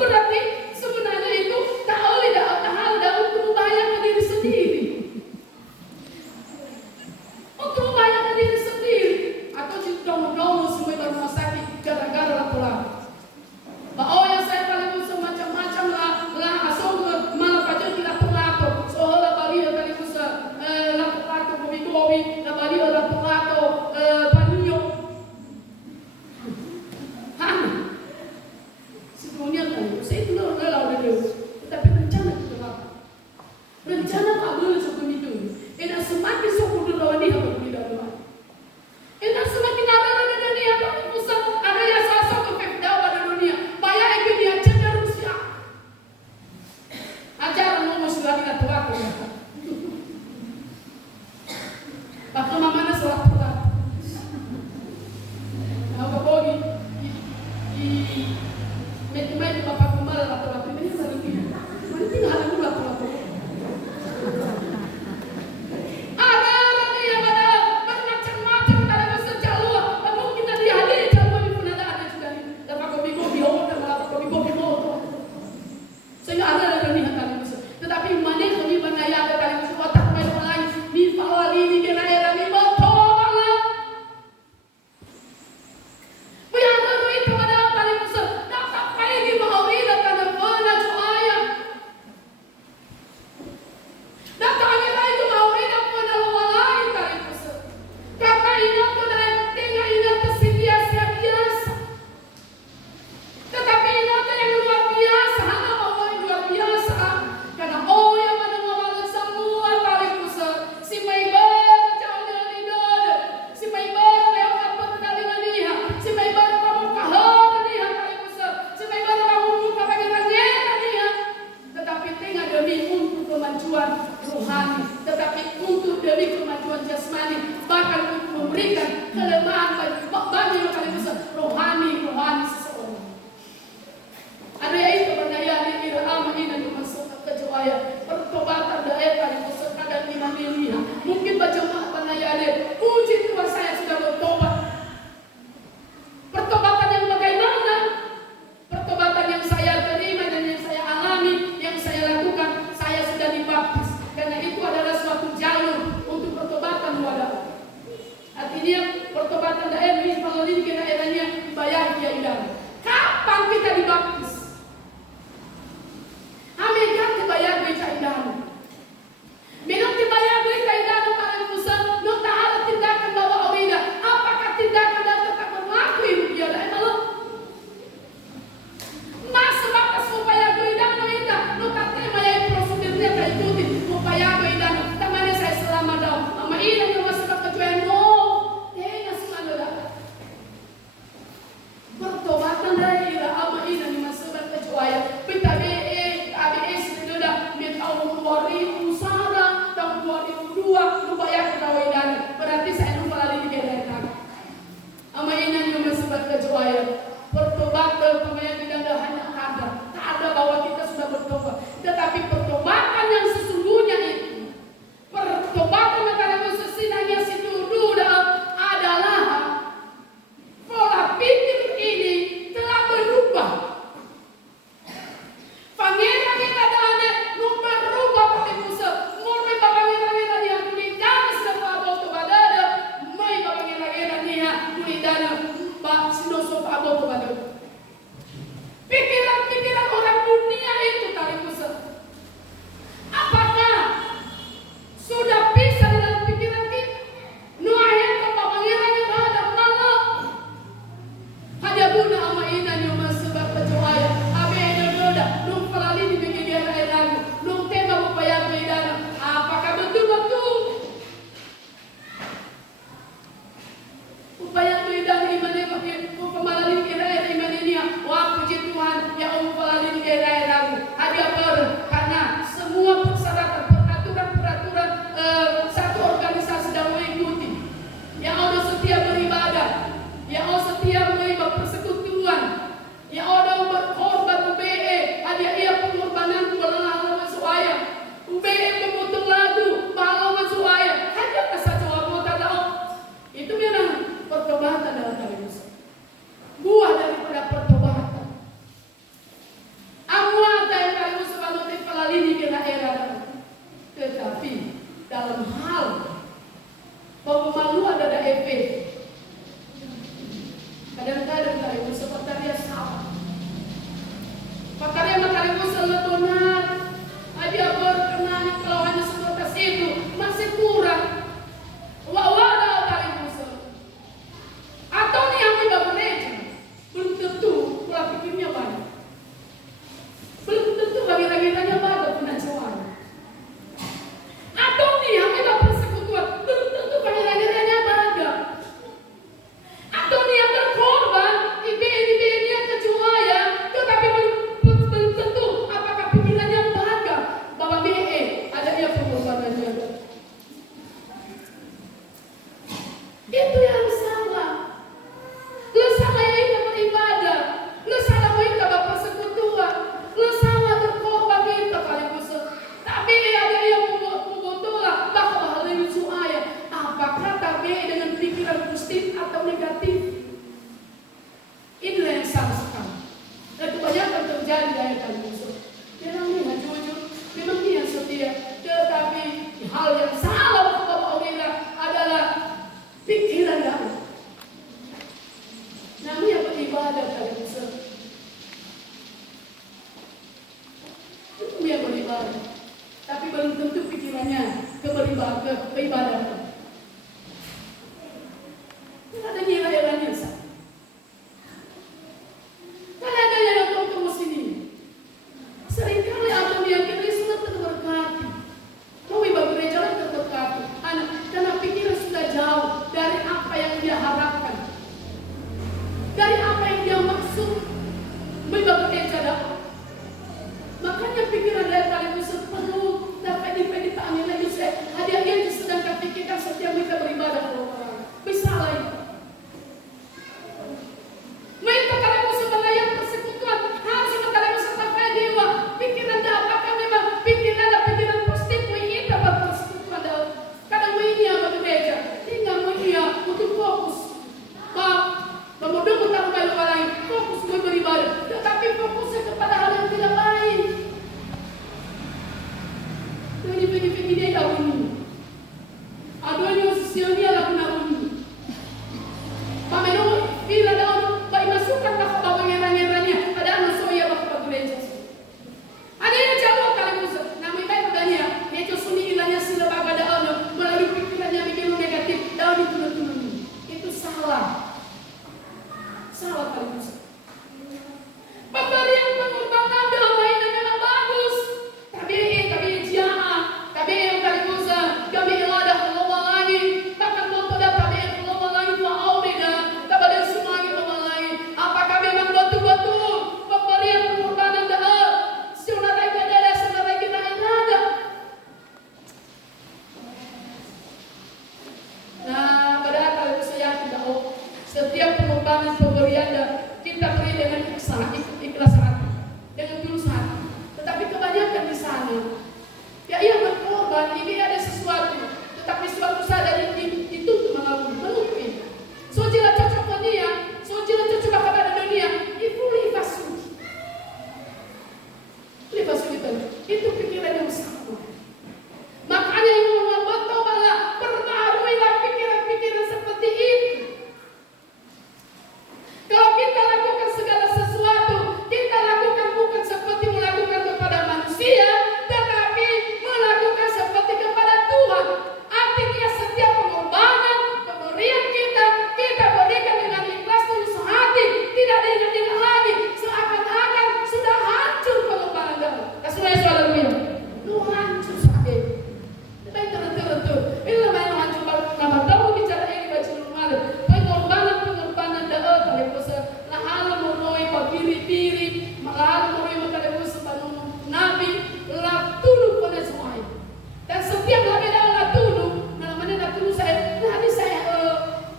Berarti Saya itu orang lalu Deus. Tetapi rencana itu apa? Rencana tak boleh seperti itu. Enak semakin sokong lawan dia berbeda dengan. Enak semakin ada dunia tapi pusat ada yang sasok ke pemda pada dunia. Bayar itu dia cenderung siap. Ajaran ngomong sudah tidak tua aku ya. Waktu mamana sholat tua. Aku pergi di metu bapak kumbal atau waktu terjadi dari kali musuh. Memang dia jujur, memang dia setia. Tetapi hal yang salah waktu Bapak Ogena adalah pikiran Daud. Namun yang beribadah kali musuh. Itu dia beribadah. Tapi belum tentu pikirannya keibadatan. Tidak ada nilai-nilainya sah. Kalau ada yang datang ke musim ini, seringkali apa meyakini sudah terberkati. Kau ibadah gereja terberkati. Karena pikiran sudah jauh dari apa yang dia harapkan, dari apa yang dia maksud ibadah gereja dapat. Makanya pikiran dari kalian itu perlu dapat dipahami lagi. Hadiah yang sedang pikirkan setiap kita beribadah kepada orang. Bisa lagi. Mereka kalian bisa melayang persekutuan. Harus kalian bisa sampai dewa. Pikiran dah apakah memang pikiran ada pikiran positif ini dapat persekutuan dah. Kadang ini apa gereja. Tinggal ini untuk fokus. Kemudian kita kembali lain. Fokus beribadah. Tetapi fokusnya kepada hal yang tidak baik. Ini dia yang ini. Aduhnya sosialnya lagu ini. Pamelo bila daun baik masukkan ke bawah ngeranya ada anak soya bakal gereja. Ada yang jawab kali musuh. Namun baik padanya itu suni ilahnya sila baga daun melalui pikirannya bikin negatif daun itu turun. Itu salah. Salah kali musuh. Pemberian pengorbanan dalam mainan memang bagus. Tapi yang kali musuh kami ada keluar lagi. Bahkan mau pada tapi keluar lagi mau aurida. Tabada semua keluar lagi. Apakah memang betul-betul pemberian pengorbanan dalam saudara kita ada saudara kita ada. Nah, padahal kalau saya tidak setiap pengorbanan pemberian kita beri dengan ikhlas hati, dengan tulus hati. Tetapi kebanyakan di sana, ya ia berkorban, ini ada sesuatu, tetapi suatu saat dari itu menutupi. So jila cocok dunia, so jila cocok kepada dunia, itu livasuki itu pikiran yang sama. Makanya yang membuat tobalah perbaharuilah pikiran-pikiran seperti itu. Kalau kita lakukan segala sesuatu, kita lakukan bukan seperti melakukan kepada manusia, tetapi melakukan seperti kepada Tuhan. Artinya setiap pengorbanan, pemberian kita berikan dengan ikhlas tulus hati, tidak diingat-ingat lagi, seakan-akan sudah hancur pengorbanan dalam. Kasih saudara lu hancur sakit. Tapi tentu, ini main hancur nama tahu bicara ini baca rumah. Pengorbanan dalam kali besar. Lahan moroi pagiri-piri, lahan moroi makalebusa panung nabi, latulu pada semua. Dan setiap nabi dalam latulu, namanya latulu saya, nanti saya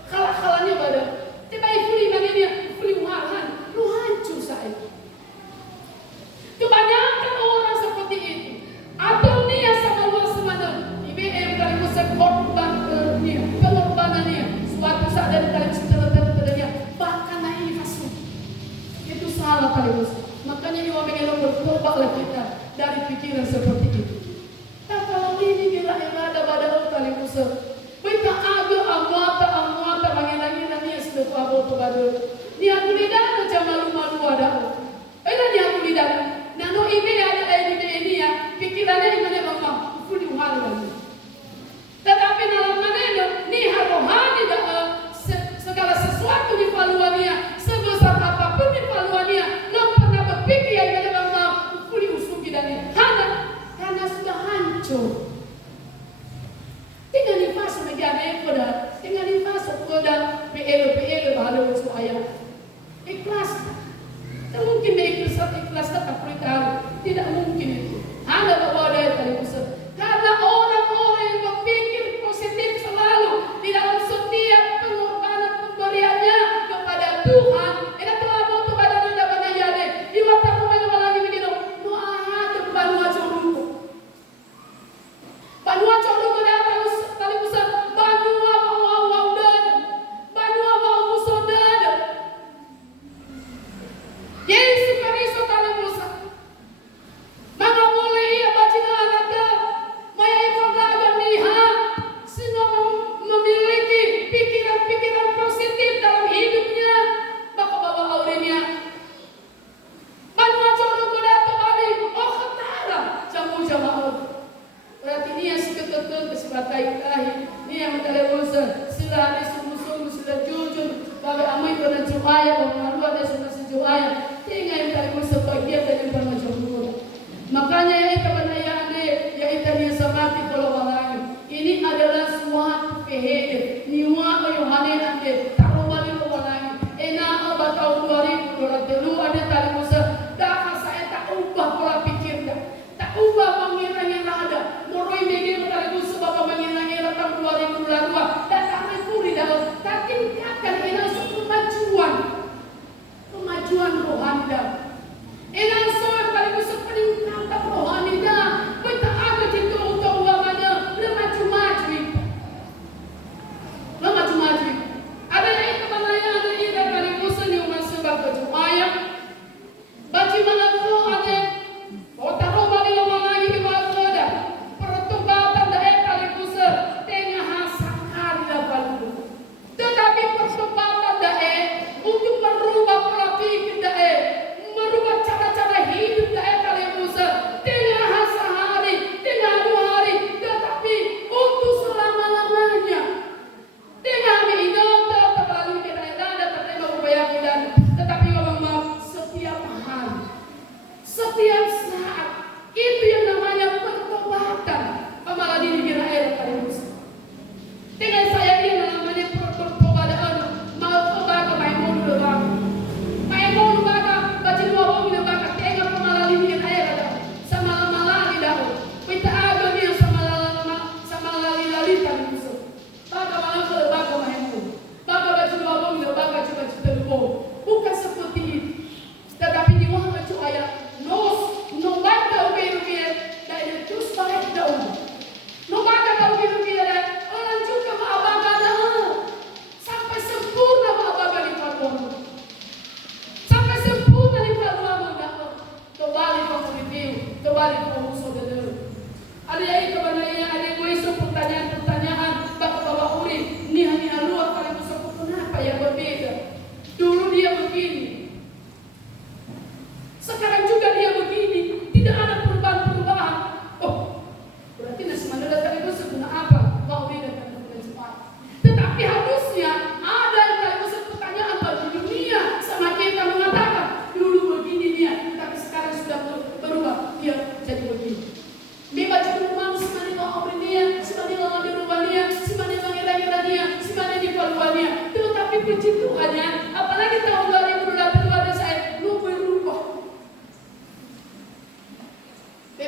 kalah-kalahnya pada. Tiba ifuli mananya, ifuli uhahan, lu hancur saya. Kebanyakan orang seperti itu. Atau dia sama luar semana, IBM kali besar pengorbanannya, suatu saat dari kali setelah bahkan naik masuk. Itu salah kali besar. Makanya juga mengenai bertobatlah kita dari pikiran seperti itu. Nah kalau ini bila ada pada kali besar, kita agak amuata mengenai nanya sudah tua pada. Dia tidak ada jam malu ada. Dia tidak. Nano ini ada ini ya pikirannya di mana bang fuli uhalan. Tetapi dalam mana ni rohani segala sesuatu di paluannya sebesar apapun di paluannya lo pernah berpikir yang mana bang fuli usugi dan karena sudah hancur. Tinggal di fase negara koda, tinggal di fase koda PL baru supaya ikhlas. Tidak mungkin ikhlas tetap beritahu. Tidak mungkin itu. Anda bawa dari kali besar. Karena orang-orang yang berpikir positif selalu di dalam setiap pengorbanan pemberiannya kepada Tuhan. Ini telah mau kepada anda pada yade. Di mata pemain lagi begitu. Doa ada banua coruku. Banua coruku dan kali besar. Banua wow dan banua wow musuh dan. Yesus Kristus kali besar.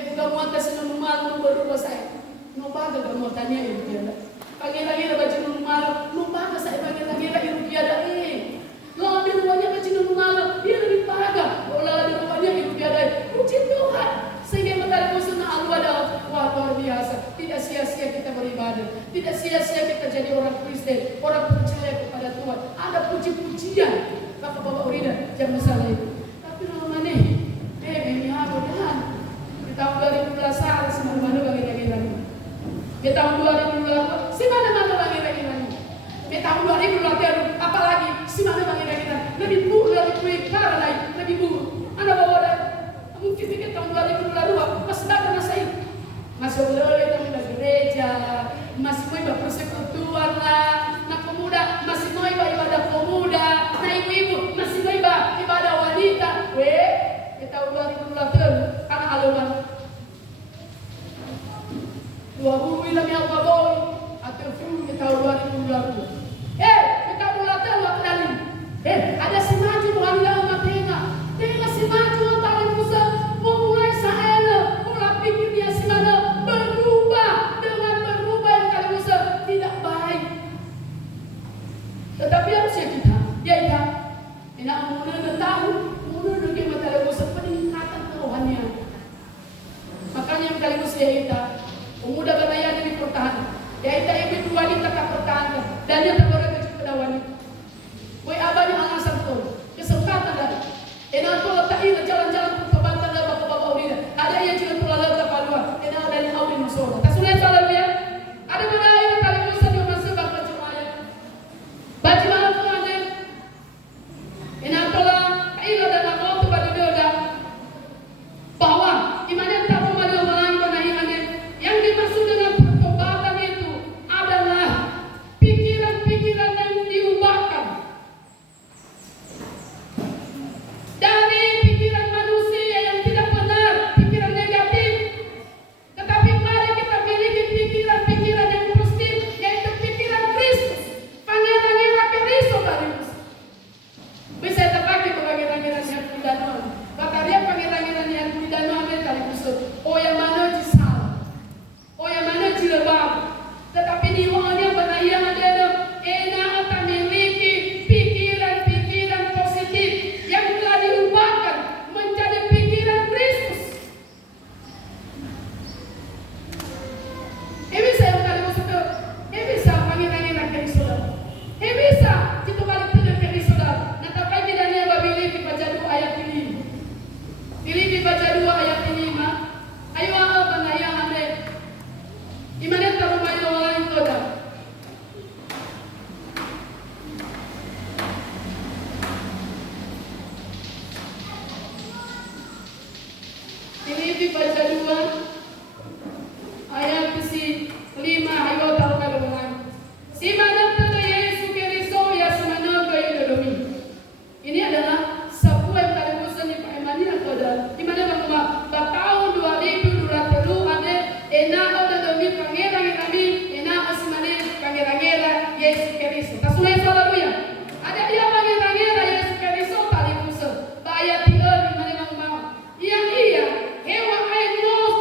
buka muata sino malu baru saya. No baga kamu tanya ibu tiada. Pangira-ngira baju no malu, no baga saya pangira-ngira ibu tiada Lo ambil rumahnya baju no malu, dia lebih baga. Olah di rumahnya ibu tiada. Puji Tuhan. Sehingga mentari musuh na ada luar biasa. Tidak sia-sia kita beribadah. Tidak sia-sia kita jadi orang Kristen, orang percaya kepada Tuhan. Ada puji-pujian. Bapak-bapak urida jam masalah itu. Tapi namanya ini apa dah? Di tahun 2011 semana-mana bagi-bagi. Di tahun 2020 si mana-mana bagi-bagi. Di tahun 2020 apalagi si mana bagi-bagi. Lebih buruk, lebih parah lagi, lebih buruk. Anda bawa dah. Mungkin kita tahun 2022 masih ada masa itu. Masih boleh kita pindah gereja, masih mau ibadah persekutuan lah. Nah pemuda masih mau ibadah pemuda. Nah ibu-ibu masih mau ibadah wanita. Di tahun 2020 anak aluman. 20 ilang yang baboy atau film di tahun 2020. Kita mulai waktu ini. Ada si maju bukan lama tengah si maju tahu pusat memulai saena pola pikir dia si mana berubah dengan berubah yang kali pusat tidak baik. Tetapi harus kita kita enak mengenal tahu mengenal bagaimana pusat peningkatan kerohanian. Makanya yang kali pusat kita pemuda berlayar di pertahanan. Kita ibu wanita tak pertahanan dan yang terbaru kepada wanita. Woi abadi alasan tuh kesempatan dari enak tuh tak ina jalan-jalan pertobatan dan bapak-bapak urida. Ada yang juga tulah ke paluan. Enak ada yang awin musola. Tak sulit salah dia. Ada mana yang tadi musa dia masih bakal cemaya. Baca malam tuh ada. Enak tulah ina dan aku tuh pada dia dah. Bahwa imannya tak memadu malam pada imannya. Yang dimaksud dengan pertobatan itu adalah pikiran-pikiran yang diubahkan. Dari pikiran manusia yang tidak benar, pikiran negatif. Tetapi mari kita miliki pikiran-pikiran yang positif, yaitu pikiran Kristus. Pangeran-pangeran Kristus tadi. Bisa terpakai pangeran-pangeran yang tidak non. Kata dia pangeran-pangeran yang tidak non tadi Kristus. Oh yang mana jisal, oh yang mana jilbab. Tetapi di orangnya benayang adalah enak atau memiliki pikiran-pikiran positif yang telah diubahkan menjadi pikiran Kristus. Bisa yang kali masuk ke, bisa pangeran Kristus. Bisa kita balik tidak Kristus. Nah tapi kita ni apa Filipi baca 2 ayat ini. Filipi baca 2 ayat ini mah. Ayo apa benayang anda? Imannya terumah itu orang itu dah. Filipi baca 2 ayat ke 5 ayo tahu kalau orang. Si mana kata Yesus Kristus ya semana kaya domi. Ini adalah sebuah yang kali bosan di Paimani atau ada di mana bang tahun 2023 ada enak ada domi pangeran kami enak asimane pangeran Yesus Kristus. Tak sulit selalu ya. Ada dia pangeran Yesus Kristus tadi bosan. Bayar dia di mana bang mau. Yang iya hewa air nos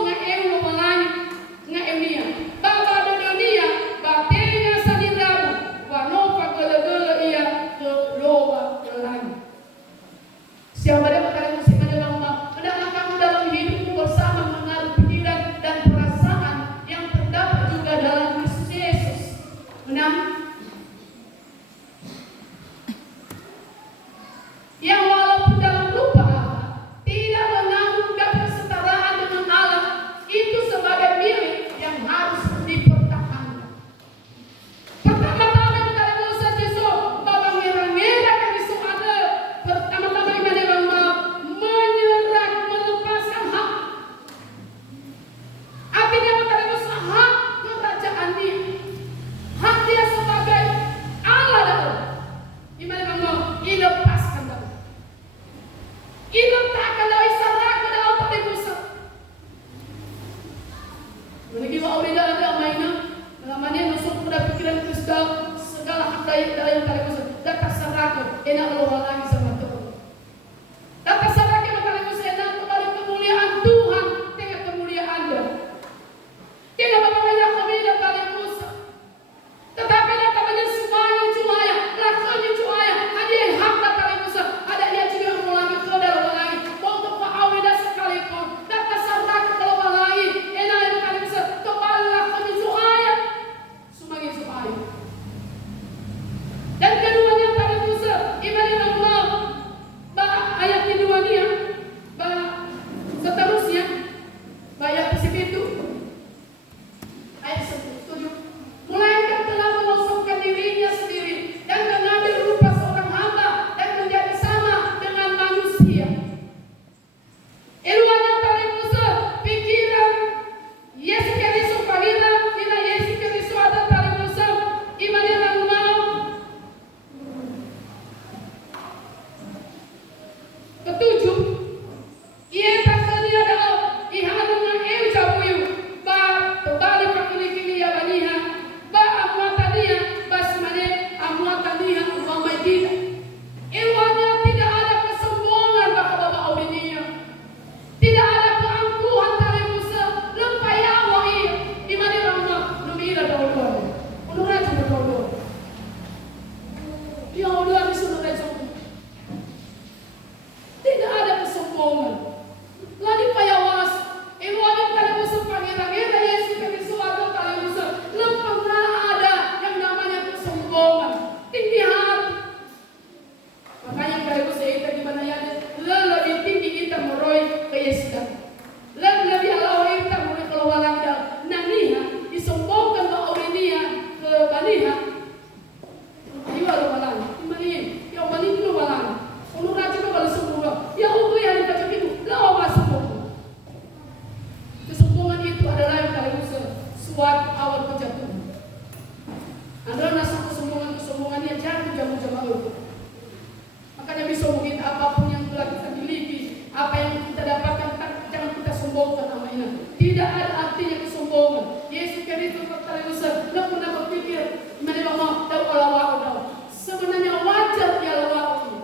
sombongkan nama ini. Tidak ada artinya kesombongan. Yesus Kristus berkata, "Tidak pernah berpikir menerima tahu Allah tahu." Sebenarnya wajar dia lawa ini.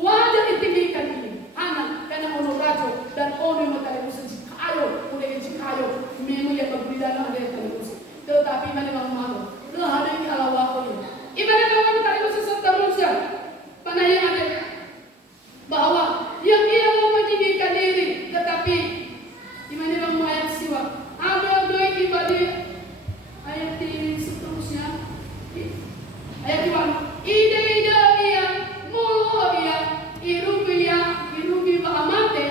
Wajar ditinggikan ini. Anak karena ono rajo dan ono yang berkata kayo, udah kayo, memang yang berbeda ada yang tetapi memang malu. Lah ada ini Allah ini. Ibarat orang berkata seterusnya. Mana yang ada bahwa yang ia mau meninggikan diri, tetapi di mana orang ayat siwa ada dua ibadah ayat ini seterusnya ayat 1 ide ia mulu ia irugi pak amate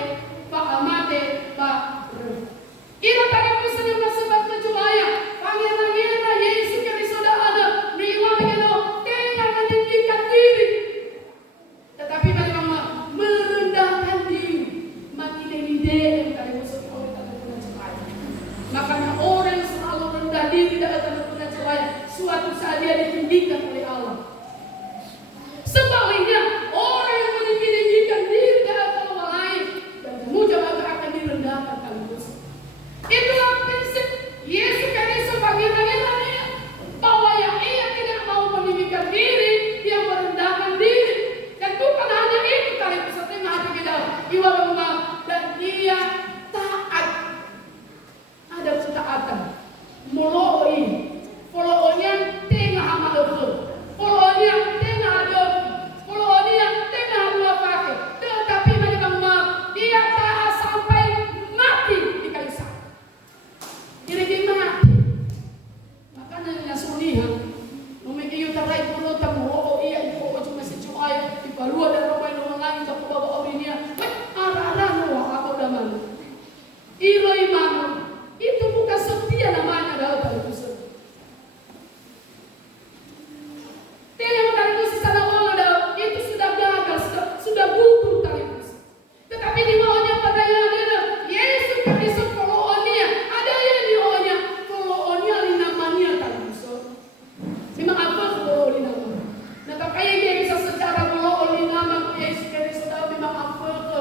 ira tadi pesan yang sebab kecuali pangeran Yesus Kristus sudah ada riwayatnya tengah meninggikan diri. Tetapi bagaimana merendahkan diri, makin ide dari musuh oleh tanda tanda cahaya. Makanya orang yang selalu rendah diri dalam tanda tanda cahaya, suatu saat dia ditinggikan oleh Allah. Sebaliknya, orang yang meninggikan diri dalam orang lain dan mudah akan direndahkan kali musuh. Itulah prinsip Yesus Kristus bagi rakyatnya, bahwa yang ia tidak mau meninggikan diri, dia merendahkan diri. Dan bukan hanya itu kali peserta hati kita, iwa rumah dan dia taat. Ada ketaatan, moloi, follow-nya tengah amal itu, follow-nya tengah ada, follow-nya tengah dua pakai. Tetapi mereka dia taat sampai mati di kayu salib. Jadi mati. Makanya yang sulihan, memikir tarai pun tamu, iya itu cuma secuai. Baru ada orang lain tak bawa orangnya, arah-arah nuah atau daman. Iroi mana? Itu bukan setia namanya dalam tali pusat. Tiada tali pusat sana orang itu sudah gagal, sudah gugur tali pusat. Tetapi di bawahnya pada yang ada Yesus Kristus follow-nya, ada yang di bawahnya follow-nya di namanya tali pusat. Memang apa follow di namanya? Nah, tak kayak dia bisa secara follow di nama Yesus Kristus memang apa ke?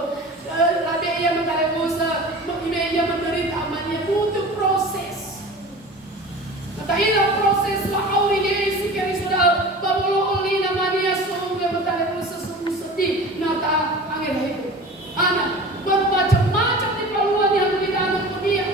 Labe ia mencari Musa, ia menderita amannya butuh proses. Maka inilah proses lah Yesus Kristus follow di namanya sungguh mencari Musa sungguh sedih. Nata angin itu. Anak bermacam-macam di peluang yang di dalam dunia.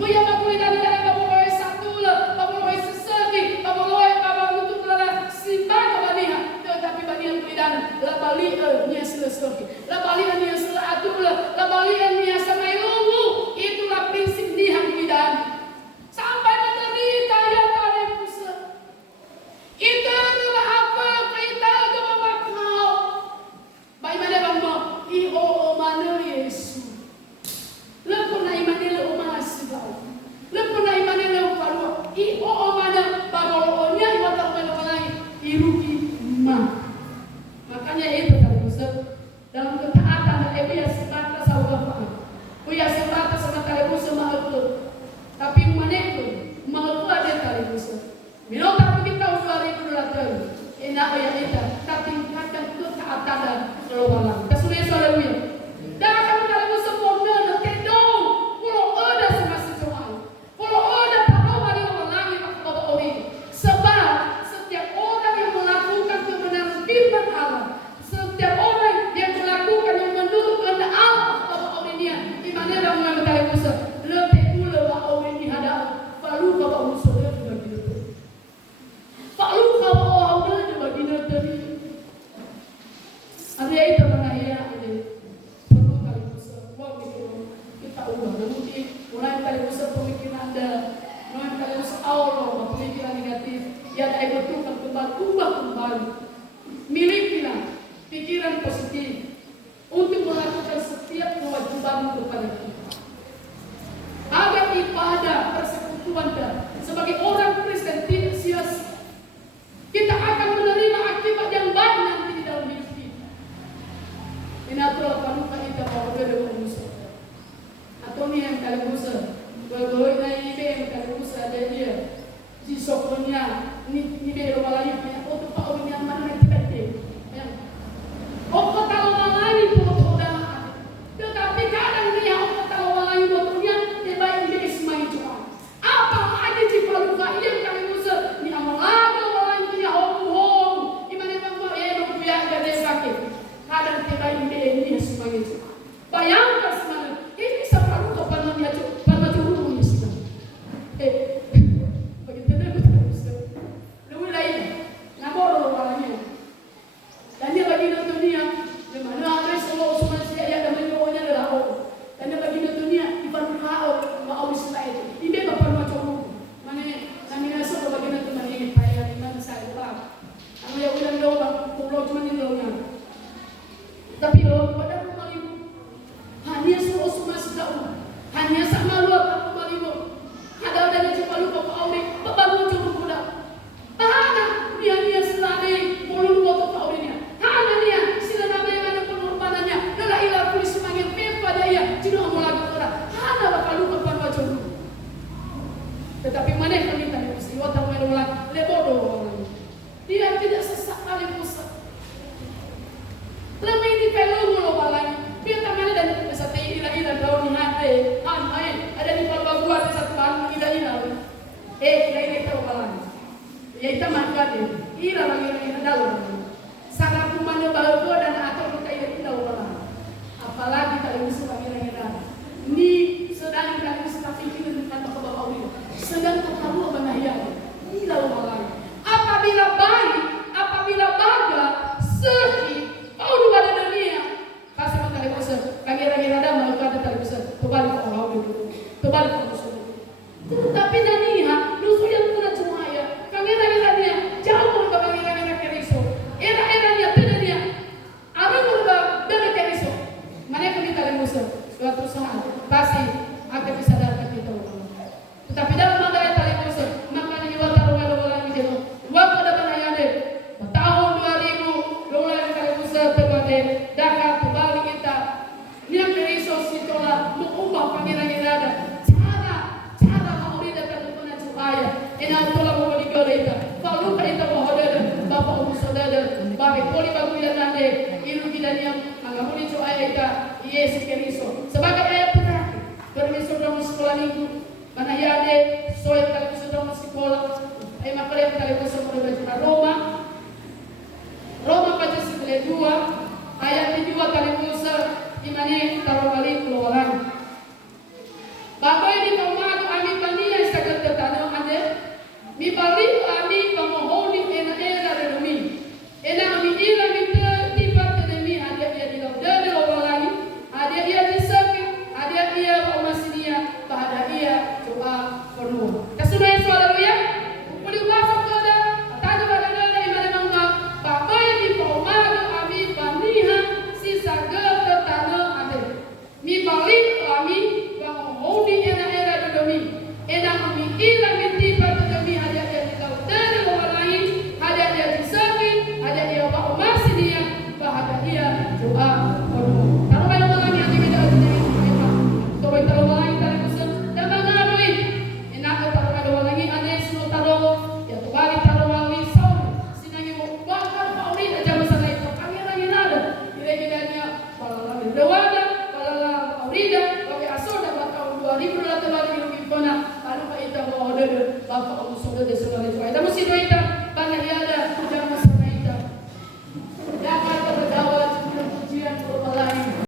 Muya bakul dari baboloi satu lah, baboloi sesegi, baboloi untuk lara simpan baniha. Tetapi baniha di dalam la bali nia selesai. La bali nia selatul, la bali nia samai lungu. Itulah prinsip dia di dalam. Sampai menderita ya tadi pusat. Itu adalah apa kita kebamakau. Bagaimana bangmo? Iho mana Yesus. Lepas na iman nila umasib ako. Lepas na iman nila uparuwa. Iho mana bagolonya iwatang menolai irugi ma. Makanya itu tadi Ustaz. Dalam ketaatan dan dia semata saudara. Punya semata sama tali Ustaz mahal. Tapi mana itu mahal ada tali Ustaz. Minum tak kita usah 2008. Enak ya itu. Tapi tingkatkan ketaatan dan keluaran. Kesulitan haleluya. Dan akan mengalami sempurna dan tendong. Kalau ada semasa Tuhan. Kalau ada tahu dari orang lain atau orang. Sebab setiap orang yang melakukan kebenaran firman Allah, setiap orang yang melakukan yang menurut kehendak Allah atau orang dia, di mana orang yang berkata Musa, lebih dulu orang ini ada, baru bapak Musa dia bagi itu. Baru bapak orang dia bagi itu. Ada itu mana ya? Mulai kali usah pemikiran Anda, mulai kali usah Allah pemikiran negatif, yang Anda betulkan kembali, ubah kembali. Milikilah pikiran positif untuk melakukan setiap kewajiban kepada kita. Agar ibadah persekutuan kita sebagai orang Kristen tidak sia-sia. Kita akan menerima akibat yang baik nanti di dalam hidup kita. Ini aturan kamu kita bawa ke dalam musuh. Atau ni yang kali Musa, berboleh naik yang kali Musa ada dia, si sokonya ni dia rumah lain punya foto pak orang yang mana nanti bete, yang, oh kota rumah lain foto dah, tetapi kadang dia kota rumah lain ade ira mangira dalu sangat kumane bahagia dan atur kita ini dalam apalagi kalau musuh mangira ni sedang kali suka fikir tentang bapak Allah sedang terlalu menahiyah ni lalu malai apabila baik apabila baga segi kau di pada dunia kasih mentari besar kangira-ngira ada mau ada tali besar terbalik orang itu terbalik musuh tetapi daniha musuh yang pernah cumaya kangira-ngira dia jauh kangira-ngira keriso era-era dia tidak dia ada berubah dari keriso mana yang kita musuh suatu saat pasti akan disadarkan kita tetapi dalam mengenai tali musuh makanya di waktu orang itu waktu dapat ayat tahun 2000 mulai kali musuh terbaik dapat kembali kita yang keriso situlah mengubah panggilan ada cara mau dia dapat punya supaya enak tolong mau digoreng kalau kita mau ada bapak umur saudara bapak poli bagus dan nanti ilu kita yang agak mau dicoba kita Yesus Kristus sebagai ayat terakhir permisal dalam sekolah minggu mana ya ada soal kali dalam sekolah maka yang kali bersama Roma pasal 2 ayat 2 kali Musa imane taruh balik keluaran bagai di pemalu ami pania sagad tertanam ade mi balik ami pamohoni era remi ena ami ila mi tiba tedemi ada dia di laut dari lorani ada dia di sakit ada dia omasinia pada dia coba penuh kasunai soal ya boleh bahasa kada tadi pada dari mana mangga bagai di pemalu ami pania si sagad tertanam ade mi balik ami pamohoni era remi ena ami ila mi tiba tedemi ada dia di laut dari lorani ada dia di sakit ada dia masih dia bahagia doa penuh. Taruh pada orang yang tidak ada yang istimewa. Taruh pada orang yang tak bisa dan mengalami. Enak taruh pada orang yang ada semua taruh. Ya kembali taruh orang ini saul. Sinangnya mau bakar pauli aja masalah itu. Pangeran yang ada. Kira-kiranya balala dewada, balala paulida, pakai asal dapat tahun 2000 lalu lagi lebih pernah. Lalu kita mau ada bapak umur saudara saudara